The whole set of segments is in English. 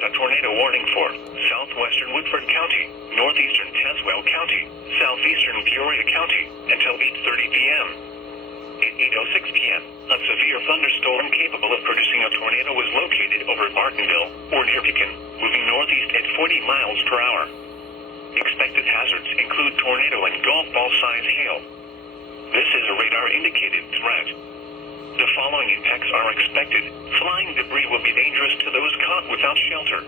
issued a tornado warning for southwestern Woodford County, northeastern Tazewell County, southeastern Peoria County, until 8:30 p.m. At 8:06 p.m., a severe thunderstorm capable of producing a tornado was located over Bartonville, or near Pekin, moving northeast at 40 miles per hour. Expected hazards include tornado and golf ball-size hail. This is a radar-indicated threat. The following impacts are expected. Flying debris will be dangerous to those caught without shelter.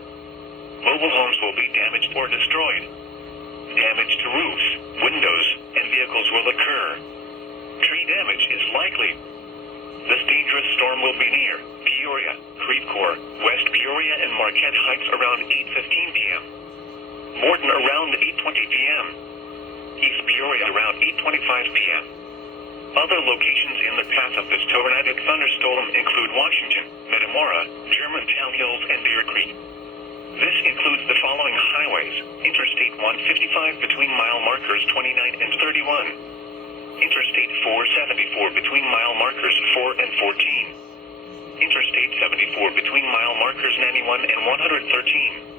Mobile homes will be damaged or destroyed. Damage to roofs, windows, and vehicles will occur. Tree damage is likely. This dangerous storm will be near Peoria, Creve Coeur, West Peoria, and Marquette Heights around 8:15 p.m. Morton around 8:20 p.m. East Peoria around 8:25 p.m. Other locations in the path of this tornadic thunderstorm include Washington, Metamora, Germantown Hills, and Deer Creek. This includes the following highways: Interstate 155 between mile markers 29 and 31. Interstate 474 between mile markers 4 and 14. Interstate 74 between mile markers 91 and 113.